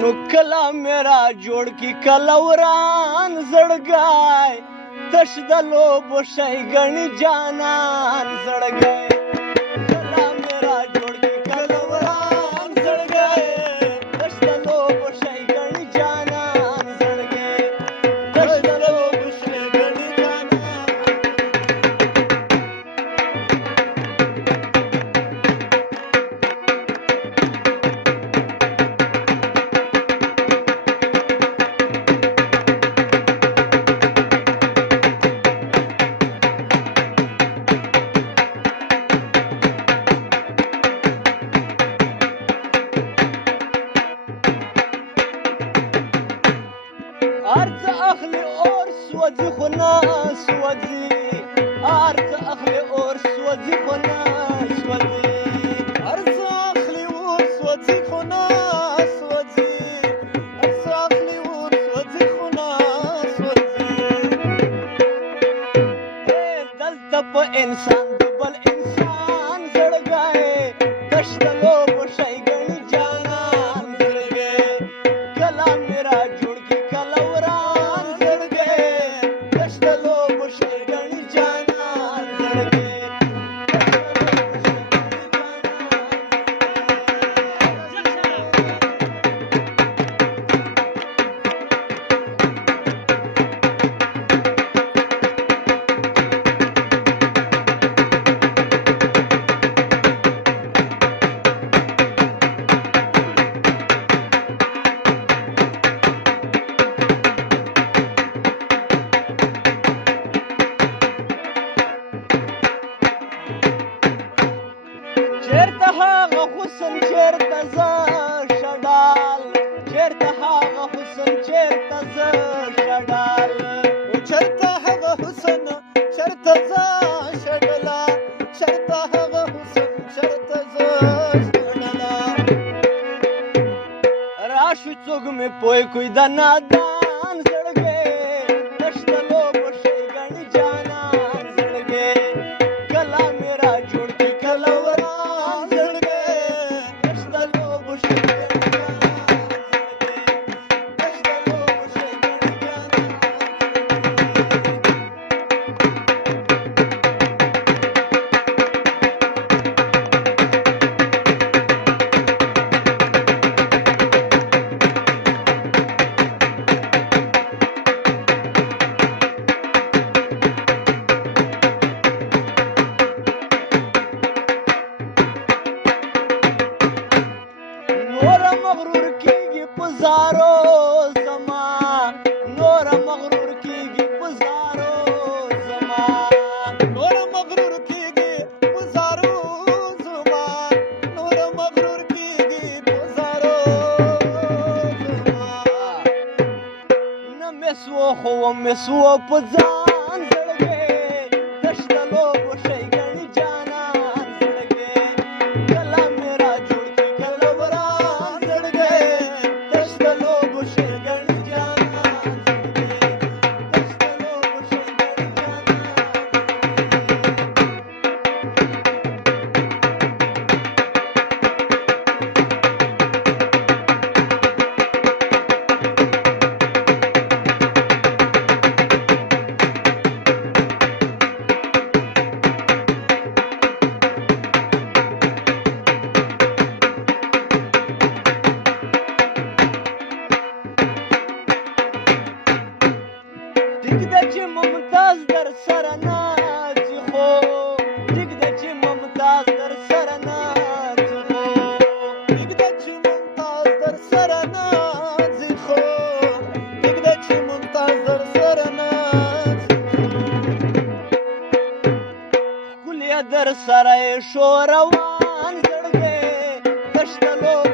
نو کله میرا جوړ کی کله وران زړګی تش د لوبو شی ګڼي جانان زړګی کله میرا جوړ کی کله وران زړګی تش د لوبو شی ګڼي جانان زړګی تش د لوبو شی ګڼي جانان ارز اخلي اور سوځي خو نه سوځي ارز اخلي اور سوځي خو نه سوځي ارز اخلي اور سوځي خو نه سوځي ارز اخلي اور سوځي خو نه سوځي دلته په انسان د بل انسان زړګی تش د لوبو شی ګڼي جانان زړګی کله میرا جوړ کی کله وران زړګی تش د لوبو شی ګڼي جانان زړګی چیرته هغه حسن چیرته زه شډال چیرته هغه حسن چیرته زه شډال چیرته هغه حسن چیرته زه شډلا چیرته هغه حسن چیرته زه شډلا راشو څوک مې پوی کوي د نادان زړګی تش د لوبو شی ګڼي جانان زړګی کله میرا جوړ کی کله وران زړګی تش د لوبو شی ګڼي جانان زړګی تش د لوبو شی ګڼي جانان نور مغرور کیږي په زارو زما نور مغرور کیږي په زارو زما نور مغرور کیږي په زارو زما نور مغرور کیږي په زارو زما نه مسو خو مسو په ځان زړګی تش د لوبو شی ګڼي جانان زړګی کله میرا جوړ کی کله وران زړګی تش د لوبو شی ګڼي جانان زړګی تش د لوبو شی ګڼي جانان ټیک ده چې ممتاز در سره ناڅي خو ټیک ده چې ممتاز در سره ناڅي خو ټیک ده چې ممتاز در سره ناڅي خو ټیک ده چې ممتاز در سره ناڅي ښکلې در سره یې شو روان زړګی تش د لوبو